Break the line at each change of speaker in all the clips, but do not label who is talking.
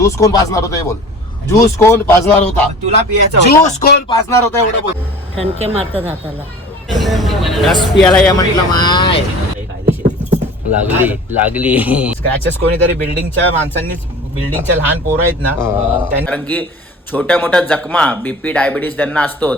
Juice कोण पाजणार होता हे बोल. ज्यूस कोण पाजणार होता?
तुला पियाचा
ज्यूस कोण पाजणार होता एवढं बोल.
ठणके मारतात हाताला.
रस पियाला या म्हटलं माय
लागली
स्क्रॅचेस कोणीतरी बिल्डिंगच्या माणसांनीच, बिल्डिंगच्या लहान पोरं आहेत ना त्यांना, कारण की छोट्या मोठ्या जखमा, बीपी डायबिटीस त्यांना असतो.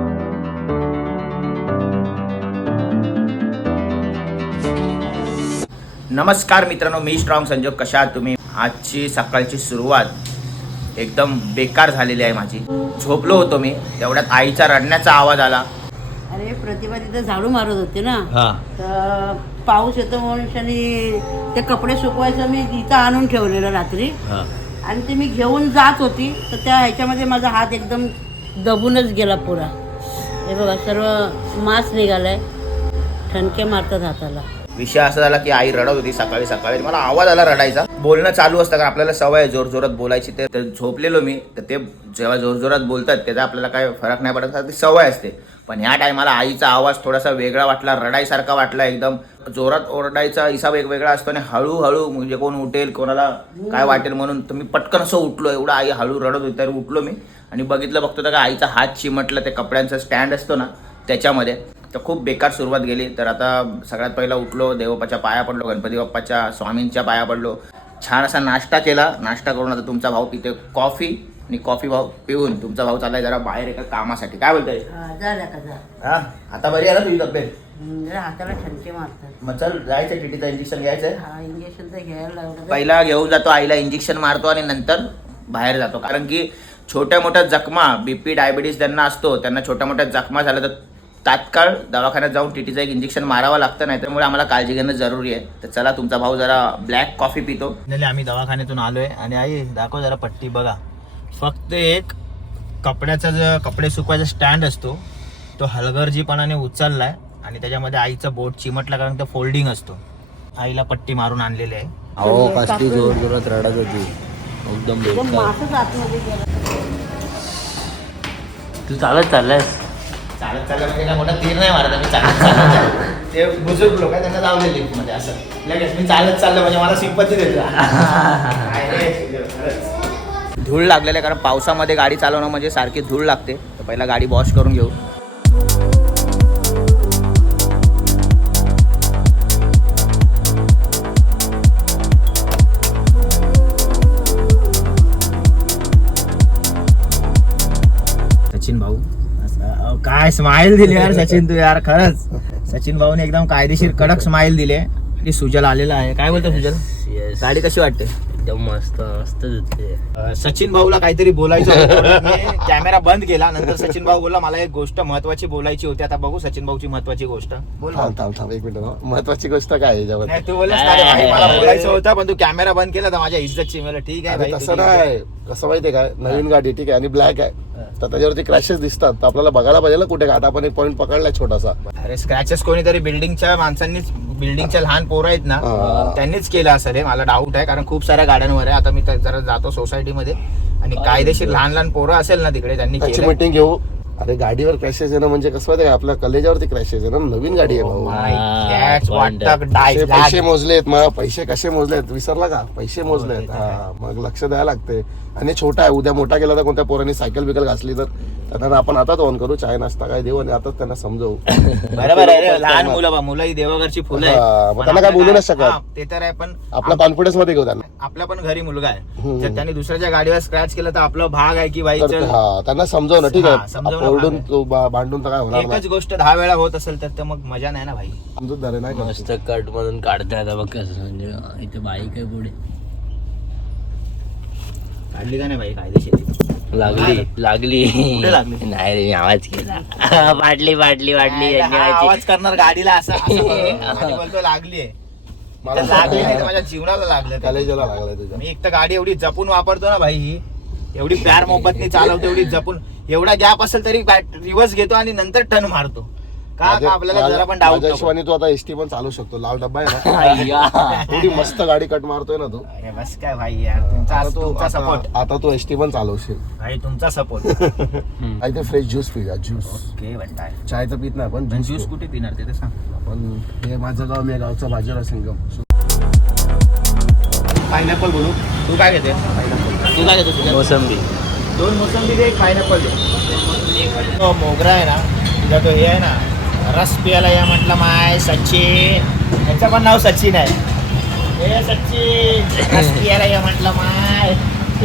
नमस्कार मित्रांनो, मी स्ट्रॉंग संजोग. कशा आहात तुम्ही? आजची सकाळची सुरुवात एकदम बेकार झालेली आहे माझी. झोपलो होतो मी, तेवढ्यात आईचा रडण्याचा आवाज आला.
अरे प्रतिभा तिथे झाडू मारत होते ना, तर पाऊस येतो म्हणून आणि ते कपडे सुकवायचं मी इथं आणून ठेवलेलं रात्री, आणि ते मी घेऊन जात होती तर त्या ह्याच्यामध्ये माझा हात एकदम दबूनच गेला पुरा. हे बघा सर्व मांस निघालाय. ठणके मारतात हाताला.
विषय असा झाला की आई रडत होती सकाळी सकाळी. मला आवाज आला रडायचा. बोलणं चालू असतं कारण आपल्याला सवय आहे जोरजोरात बोलायची. तर झोपलेलो मी, तर ते जेव्हा जोरजोरात बोलतात त्याचा आपल्याला काय फरक नाही पडत, ती सवय असते. पण ह्या टायमाला आईचा आवाज थोडासा वेगळा वाटला, रडायसारखा वाटला. एकदम जोरात ओरडायचा हिसाब एक वेगळा असतो आणि हळूहळू, म्हणजे कोण उठेल कोणाला काय वाटेल म्हणून. तर मी पटकन असं उठलो. एवढं आई हळू रडत होती तर उठलो मी आणि बघतो तर का आईचा हात चिमटला ते कपड्यांचा स्टँड असतो ना त्याच्यामध्ये. तर खूप बेकार सुरुवात गेली. तर आता सगळ्यात पहिला उठलो, देवबाप्पाच्या पाया पडलो, गणपती बाप्पाच्या, स्वामींच्या पाया पडलो. छान असा नाश्ता केला. नाश्ता करून आता तुमचा भाऊ पिते कॉफी, आणि कॉफी भाऊ पिऊन तुमचा भाऊ चाललाय जरा बाहेर एका कामासाठी. काय बोलताय?
झालं का जा.
हा, आता बरी आहे ना तुझी तब्येत?
जरा हाताला ठणके मारतात.
मग चल जायचं, टीटीचं इंजेक्शन घ्यायचंय.
हा, इंजेक्शन तर घ्यायला लागलं.
पहिला घेऊन जातो आईला, इंजेक्शन मारतो आणि नंतर बाहेर जातो. कारण की छोट्या मोठ्या जखमा, बीपी डायबिटीस त्यांना असतो, त्यांना छोट्या मोठ्या जखमा झाल्या तर तात्काळ दवाखान्यात जाऊन टीटीचं एक इंजेक्शन मारावं लागतं. नाही त्यामुळे आम्हाला काळजी घेणं जरुरी आहे. तर चला, तुमचा भाऊ जरा ब्लॅक कॉफी पितो. आम्ही दवाखान्यातून आलोय आणि आई दाखव जरा पट्टी बघा. फक्त एक कपड्याचा जो कपडे सुकवायचा स्टँड असतो तो हलगर्जीपणाने उचललाय आणि त्याच्यामध्ये आईचं बोट चिमटला, कारण तो फोल्डिंग असतो. आईला पट्टी मारून आणलेली आहे.
अहो कसली जोर जोरात रडत होती, एकदम बेकार.
मासच आतमध्ये गेला.
तू चालत चाललास?
चालत चाललं म्हणजे काय मोठा तीर नाही मारत मी. चालत ते बुजुर्ग लोक आहे त्यांना लावले लिफ्टमध्ये असं लगेच मी चालत चाललं म्हणजे मला सिंपत्ती देतो. धूळ लागलेलं आहे कारण पावसामध्ये गाडी चालवणं म्हणजे सारखी धूळ लागते. तर पहिला गाडी वॉश करून घेऊ. सचिन भाऊ काय स्माइल दिली यार सचिन तू यार, खरंच सचिन भाऊने एकदम कायदेशीर कडक स्माइल दिले. सुजल आलेला आहे. काय बोलतो सुजल? गाडी कशी वाटते?
एकदम मस्त मस्त धुतली.
सचिन भाऊला काहीतरी बोलायचं होतं. मी कॅमेरा बंद केला. नंतर सचिन भाऊ बोलला मला एक गोष्ट महत्वाची बोलायची होती. आता बघू सचिन भाऊची महत्वाची गोष्ट. बोल.
थांब एक मिनिट. महत्वाची गोष्ट काय आहे याच्यावर?
नाही तू बोललास ना रे भाई, मला बोलायचं होतं पण तू कॅमेरा बंद केला तर माझ्या इज्जतची. मला ठीक आहे भाई,
तसं नाही. कसं माहितीये काय, नवीन गाडी ठीक आहे आणि ब्लॅक आहे, तर त्याच्यावरती क्रॅशेस दिसतात, तर आपल्याला बघायला पाहिजे ना कुठे. आता आपण एक पॉईंट पकडलाय छोटासा.
अरे स्क्रॅचेस कोणीतरी बिल्डिंगच्या माणसांनीच, बिल्डिंगच्या लहान पोरं आहेत ना त्यांनीच केलं असं रे. मला डाऊट आहे कारण खूप साऱ्या गाड्यांवर आहे. आता मी जरा जातो सोसायटीमध्ये आणि कायदेशीर लहान लहान पोरं असेल ना तिकडे, त्यांनी केलं.
मीटिंग घेऊ. अरे गाडीवर क्रॅशेस येणं म्हणजे कसं माहिती आहे, आपल्या कलेजावरती क्रॅशेस येणं. नवीन गाडी आहे भाऊ. पैसे मोजलेत मग. पैसे कसे मोजलेत विसरला का? पैसे मोजलेत. हा, मग लक्ष द्यायला लागते. आणि छोटा आहे, उद्या मोठा केला तर कोणत्या पोरांनी सायकल बिकल घासली तर त्यांना आपण आताच ऑन करू, चाय नाश्ता काय देऊ आणि आताच त्यांना समजवू.
बरोबर आहे. लहान मुलं ही देवाघरची फुलं आहे.
त्यांना काय बोलू नाही शकत.
ते तर आहे, पण
आपला कॉन्फिडन्स मध्ये घेऊ त्यांना.
आपला पण घरी मुलगा आहे. जर त्यांनी दुसऱ्याच्या गाडीवर स्क्रॅच केलं तर आपला भाग आहे की बाई
त्यांना समजव ना. ठीक आहे, ओरडून भांडून तर काय होणार नाही.
एकच गोष्ट 10 वेळा होत असेल तर मग मजा नाही ना भाई.
समजूतदार आहे नाही का?
मस्त कट मधून काढता येतं बघ कसं. म्हणजे इथे बाईक आहे पुढे.
काढली का नाही भाई कायदेशीर?
लागली
कुठे लागली?
नाही रे, आवाज केला. वाटली
आवाज करणार गाडीला असं बोलतो लागली आहे. मला लागली नाही तर माझ्या जीवनाला लागलं.
कलेजाला लागलाय तुझ्या.
मी एक तर गाडी एवढी जपून वापरतो ना भाई, ही एवढी प्यार मोहब्बतने चालवतो, एवढी जपून. एवढा गॅप असेल तरी रिव्हर्स घेतो आणि नंतर टर्न मारतो. का आपल्याला जरा पण डाऊट नको.
तू आता एसटी पण चालू शकतो. लाल डब्बा आहे ना, थोडी मस्त गाडी कट मारतोय ना तू.
अरे बस काय भाई यार, तुमचा सपोर्ट.
आता तू एसटी पण चालवशील
भाई, तुमचा सपोर्ट.
इथे फ्रेश ज्यूस पिऊया. ज्यूस.
ओके म्हणताय.
चाय तर पित नाही पण
ज्यूस कुठे पिणार ते सांग.
आपण हे माझं गाव, मी गावचा बाजार सिंगम. पायनॅपल बोलू.
तू काय घेते? तू काय घेतो?
मोसंबी.
2 मोसंबी दे, एक पायनॅपल दे. तो मोगरा आहे ना तुझा, तो हे आहे ना रस पियाला या म्हटलं माय सचिन, याचं पण नाव सचिन आहे. हे सचिन रस पियाला या म्हटलं माय,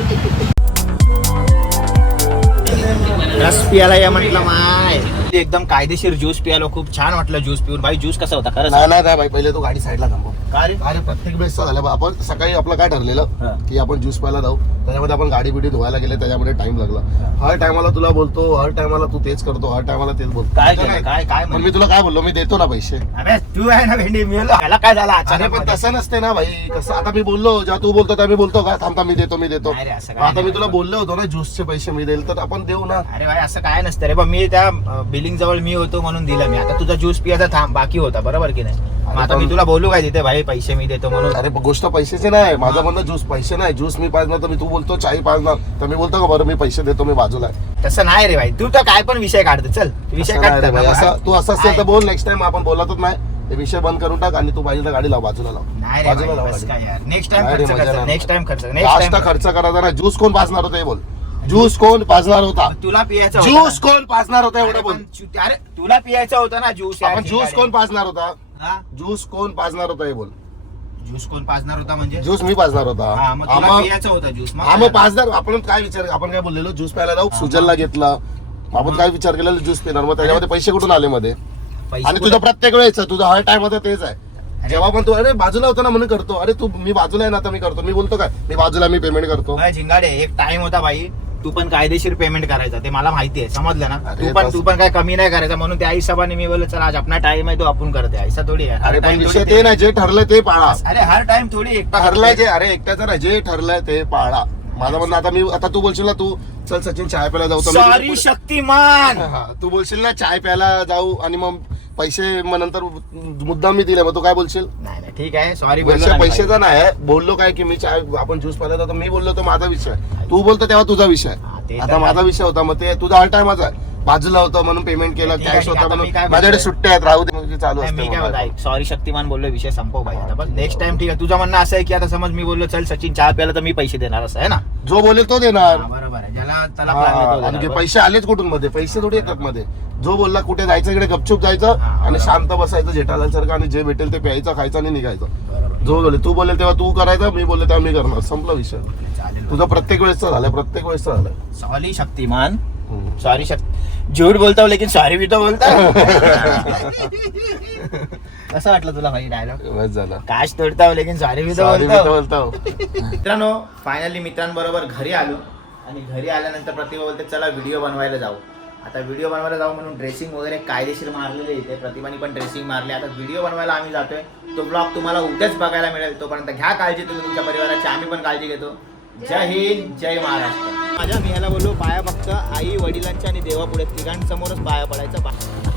रस पियाला या म्हटलं माय. एकदम कायदेशीर ज्यूस पियालो, खूप छान वाटलं ज्यूस पिऊन. भाई ज्यूस कसा होता खरंच?
नाही भाई, पहिले तू गाडी साईडला थांबव.
काय
अरे प्रत्येक वेळेस झालं बा. आपण सकाळी आपलं काय ठरलेलं की आपण ज्यूस प्यायला जाऊ, त्याच्यामध्ये आपण गाडी बिडी धुवायला गेले, त्याच्यामध्ये टाइम लागला. हर टायमाला तुला बोलतो, हर टायमाला तू तेच करतो, हर टायमाला तेच बोलतो.
काय केलं? काय काय
पण मी तुला काय बोललो, मी देतो ना पैसे.
अरे तू आहे ना भेंडी, मी बोललो ह्याला काय झालं
अरे
अचानक?
पण तसं नसते ना भाई. कसं आता मी बोललो, जेव्हा तू बोलतो तेव्हा मी बोलतो का थांबता मी देतो.
नाही रे, असं काय
आता मी
नाही.
तुला बोललो होतो ना ज्यूसचे पैसे मी देईल, तर आपण देऊ ना.
अरे भाई असं काय नसतं रे बा. मी त्या बिलिंग जवळ मी होतो म्हणून दिला मी. आता तुझा ज्यूस पियाचा थांब बाकी होता, बरोबर की नाही? मग आता मी तुला बोलू काय तिथे भाई पैसे मी देतो म्हणून?
अरे गोष्ट पैशाची नाही, माझं म्हणणं ज्यूस पैसे नाही. ज्यूस मी पाजणार तर मी, तू बोलतो चाय पाजणार तर मी बोलतो का बरं मी पैसे देतो, मी बाजूला आहे.
तसं नाही रे भाई, तू तर काय पण विषय काढतो. चल विषय
असं नाही रे भाई,
काढतो.
असं तू असं असेल तर बोल. नेक्स्ट टाइम आपण बोलतच नाही, ते विषय बंद करून टाक आणि तू पाहिजे तर गाडी लाव, बाजूला लाव.
नाही रे
बाजूला लाव
भाई, बस
गाडी.
काय यार. नेक्स्ट
नाही
टाइम
रे,
खर्च
मजा
करायचा.
नाही.
नेक्स्ट टाइम खर्च.
जास्त खर्च करायचा ना. ज्यूस कोण पाजणार होता हे बोल. ज्यूस कोण पाजणार होता?
तुला पियायचा होता
ज्यूस
ना?
कोण पाजणार होता एवढं बोल.
अरे तुला पियायचा होता ना ज्यूस?
आपण ज्यूस कोण पाजणार होता?
हा?
ज्यूस कोण पाजणार होता हे बोल.
ज्यूस कोण पाजणार होता म्हणजे?
ज्यूस मी पाजणार होता.
हा, मग तुला
मग-
पियायचा होता ज्यूस.
हा मग पाजणार. आपण काय विचार, आपण काय बोललेलो ज्यूस प्यायला जाऊ, सुजलला घेतला. आपण काय विचार केलेला ज्यूस पिणार, मग त्याच्यामध्ये पैसे कुठून आले मध्ये?
पैसे
आणि तुझं प्रत्येक वेळेस तुझं हर टाइम मध्ये तेच आहे. जेव्हा पण तू अरे बाजूला होता ना म्हणून करतो. अरे तू मी बाजूला आहे ना आता मी करतो. मी बोलतो काय मी बाजूला मी पेमेंट करतो.
काय झिंगाडे, एक टाइम होता भाई, तू पण कायदेशीर पेमेंट करायचा, ते मला माहिती आहे, समजलं ना?
अरे
तू पण काय कमी नाही करायचा, म्हणून त्या हिशोबाने मी बोललो चल आज आपला टाइम आहे तो आपण करते. ऐसा थोडी आहे. हर
अरे पण
time
विषय
थोडी
ते नाही, जे ठरलंय ते पाळा.
अरे हर टाइम थोडी एकटा
ठरलंय जे, अरे एकट्याचं नाही, जे ठरलंय ते पाळा. माझं म्हणणं आता तू बोलशील ना, तू चल सचिन चाय प्यायला जाऊ, तर मी
सॉरी
तुझ्या
शक्तिमान.
पुढे- हा, तू बोलशील ना चाय प्यायला जाऊ आणि मग पैसे मग नंतर मुद्दाम मी दिले, मग तू काय बोलशील?
नाही नाही ठीक आहे, सॉरी
पैशाचा नाही बोललो काय की मी चाय आपण ज्यूस प्यायला जातो, मी बोललो तो माझा विषय. तू बोलतो तेव्हा तुझा विषय.
ते
आता माझा विषय होता, मग ते तुझा हर टाइमच आहे. बाजूला होतं म्हणून पेमेंट केलं,
ठीक आहे,
कॅश
ठीक आहे.
होता
आता मी काय
म्हणून माझ्याकडे
बोलतोय?
सुट्ट्या आहेत राहू दे, म्हणजे चालू
मी काय
असते.
बोलतो, सॉरी शक्तिमान बोललो, विषय संपव भाई. आता बस नेक्स्ट टाइम ठीक आहे. तुझं म्हणणं असं आहे की आता समज मी बोललो चल सचिन चहा प्यायला, तर मी पैसे देणार असं आहे ना?
जो बोलेल तो देणार.
हा, बरोबर आहे. ज्याला त्याला
हा,
लागले तो
आणि
देणार.
जे पैसे आलेच कुठून मध्ये? पैसे थोडी येतात मध्ये. जो बोलला कुठे जायचं इकडे गपचूप जायचं
हा,
आणि
बरोबर.
शांत बसायचं जेठालाल सारखं, आणि जे भेटेल ते प्यायचं खायचं आणि निघायचं.
बरोबर.
जो बोलेल तू बोलेल तेव्हा तू करायचं, मी बोलले तेव्हा मी करणार. संपला विषय.
चालेल.
तुझं प्रत्येक वेळेसचं झालंय, प्रत्येक वेळेसचं झालंय.
सॉरी शक्तिमान. सॉरी झूठ बोलता हूं, लेकिन सॉरी भी तो बोलता हूं. कसं वाटलं तुला भाई डायलॉग?
बस झालं.
काश तोडता हूं, लेकिन सॉरी भी तो
Sorry
बोलता
मी
हूं.
तर बोलतो.
मित्रांनो फायनली मित्रांबरोबर घरी आलो आणि घरी आल्यानंतर प्रतिभा बोलते चला व्हिडिओ बनवायला जाऊ. आता व्हिडिओ बनवायला जाऊ म्हणून ड्रेसिंग वगैरे कायदेशीर मारलेले इथे. प्रतिभाने पण ड्रेसिंग मारली. आता व्हिडिओ बनवायला आम्ही जातोय. तो ब्लॉग तुम्हाला उद्याच बघायला मिळेल. तोपर्यंत घ्या काळजी तुम्ही तुमच्या परिवाराची, आम्ही पण काळजी घेतो. जय हिंद, जय महाराष्ट्र. माझ्या मी याला बोललो पाया फक्त आई वडिलांच्या आणि देवापुढे तिघांसमोरच पाया पडायचं.